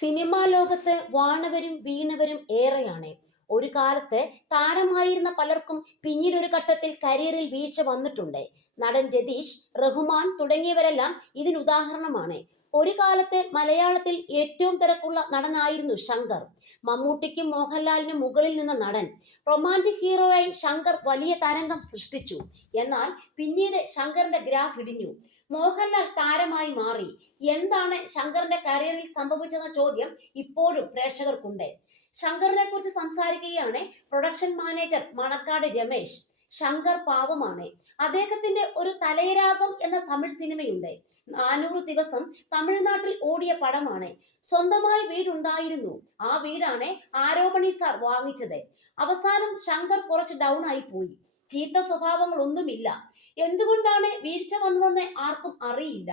Cinema ലോകത്ത് വാണവരും വീണവരും ഏറെയാണ്. ഒരു കാലത്ത് താരമായിരുന്ന പലർക്കും പിന്നീട് ഒരു ഘട്ടത്തിൽ കരിയറിൽ വീഴ്ച വന്നിട്ടുണ്ട്. നടൻ രതീഷ് റഹ്മാൻ തുടങ്ങിയവരെല്ലാം ഇതിന് ഉദാഹരണമാണ്. ഒരു കാലത്ത് മലയാളത്തിൽ ഏറ്റവും തിരക്കുള്ള നടനായിരുന്നു ശങ്കർ. മമ്മൂട്ടിക്കും മോഹൻലാലിനും മുകളിൽ നിന്ന നടൻ. റൊമാന്റിക് ഹീറോയായി ശങ്കർ വലിയ തരംഗം സൃഷ്ടിച്ചു. എന്നാൽ പിന്നീട് ശങ്കറിന്റെ ഗ്രാഫ് ഇടിഞ്ഞു. മോഹൻലാൽ താരമായി മാറി. എന്താണ് ശങ്കറിന്റെ കരിയറിൽ സംഭവിച്ചെന്ന ചോദ്യം ഇപ്പോഴും പ്രേക്ഷകർക്കുണ്ട്. ശങ്കറിനെ കുറിച്ച് സംസാരിക്കുകയാണ് പ്രൊഡക്ഷൻ മാനേജർ മണക്കാട് രമേശ്. ശങ്കർ പാവമാണ്. അദ്ദേഹത്തിന്റെ ഒരു തലയരാഗം എന്ന തമിഴ് സിനിമയുണ്ട്. നാനൂറ് ദിവസം തമിഴ്നാട്ടിൽ ഓടിയ പടമാണ്. സ്വന്തമായി വീടുണ്ടായിരുന്നു. ആ വീടാണ് ആരോപണി സാർ വാങ്ങിച്ചത്. അവസാനം ശങ്കർ കുറച്ച് ഡൗൺ ആയി പോയി. ചീത്ത സ്വഭാവങ്ങളൊന്നുമില്ല. എന്തുകൊണ്ടാണ് വീഴ്ച വന്നതെന്ന് ആർക്കും അറിയില്ല.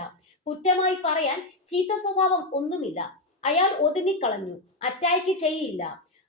കുറ്റമായി പറയാൻ ചീത്ത സ്വഭാവം ഒന്നുമില്ല. അയാൾ ഒതുങ്ങിക്കളഞ്ഞു. അറ്റാക്ക് ചെയ്യില്ല.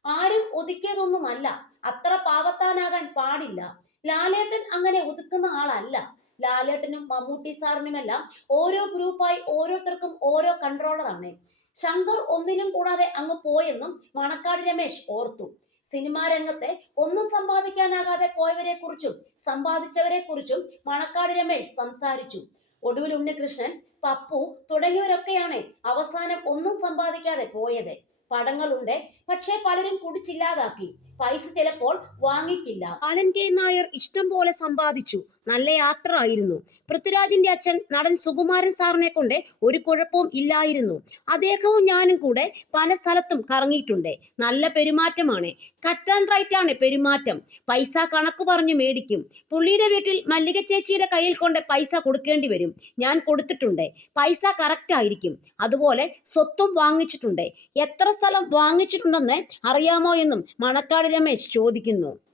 ആരും ഒതുക്കിയതൊന്നുമല്ല. അത്ര പാവത്താനാകാൻ പാടില്ല. ലാലേട്ടൻ അങ്ങനെ ഒതുക്കുന്ന ആളല്ല. ലാലേട്ടനും മമ്മൂട്ടി സാറിനുമെല്ലാം ഓരോ ഗ്രൂപ്പായി ഓരോരുത്തർക്കും ഓരോ കൺട്രോളറാണ്. ശങ്കർ ഒന്നിലും കൂടാതെ അങ്ങ് പോയെന്നും മണക്കാട് രമേശ് ഓർത്തു. സിനിമാ രംഗത്തെ ഒന്നും സമ്പാദിക്കാനാകാതെ പോയവരെ കുറിച്ചും സമ്പാദിച്ചവരെ കുറിച്ചും മണക്കാട് രമേശ് സംസാരിച്ചു. ഒടുവിൽ ഉണ്ണികൃഷ്ണൻ പപ്പു തുടങ്ങിയവരൊക്കെയാണ് അവസാനം ഒന്നും സമ്പാദിക്കാതെ പോയത്. പടങ്ങളുണ്ട് പക്ഷേ പലരും കുടിച്ചില്ലാതാക്കി. പൈസ ചിലപ്പോൾ വാങ്ങിക്കില്ല. ആനൻ കെ. നായർ ഇഷ്ടം പോലെ സമ്പാദിച്ചു. നല്ല ആക്ടർ ആയിരുന്നു. പൃഥ്വിരാജിന്റെ അച്ഛൻ നടൻ സുകുമാരൻ സാറിനെ കൊണ്ട് ഒരു കുഴപ്പവും ഇല്ലായിരുന്നു. അദ്ദേഹവും ഞാനും കൂടെ പല സ്ഥലത്തും കറങ്ങിയിട്ടുണ്ട്. നല്ല പെരുമാറ്റമാണ്. കട്ട് ആൻഡ് റൈറ്റ് ആണ് പെരുമാറ്റം. പൈസ കണക്ക് പറഞ്ഞു മേടിക്കും. പുള്ളിയുടെ വീട്ടിൽ മല്ലിക ചേച്ചിയുടെ കയ്യിൽ കൊണ്ട് പൈസ കൊടുക്കേണ്ടി വരും. ഞാൻ കൊടുത്തിട്ടുണ്ട്. പൈസ കറക്റ്റ് ആയിരിക്കും. അതുപോലെ സ്വത്തും വാങ്ങിച്ചിട്ടുണ്ട്. എത്ര സ്ഥലം വാങ്ങിച്ചിട്ടുണ്ടെന്ന് അറിയാമോ എന്നും മണക്കാട് രമേശ് ചോദിക്കുന്നു.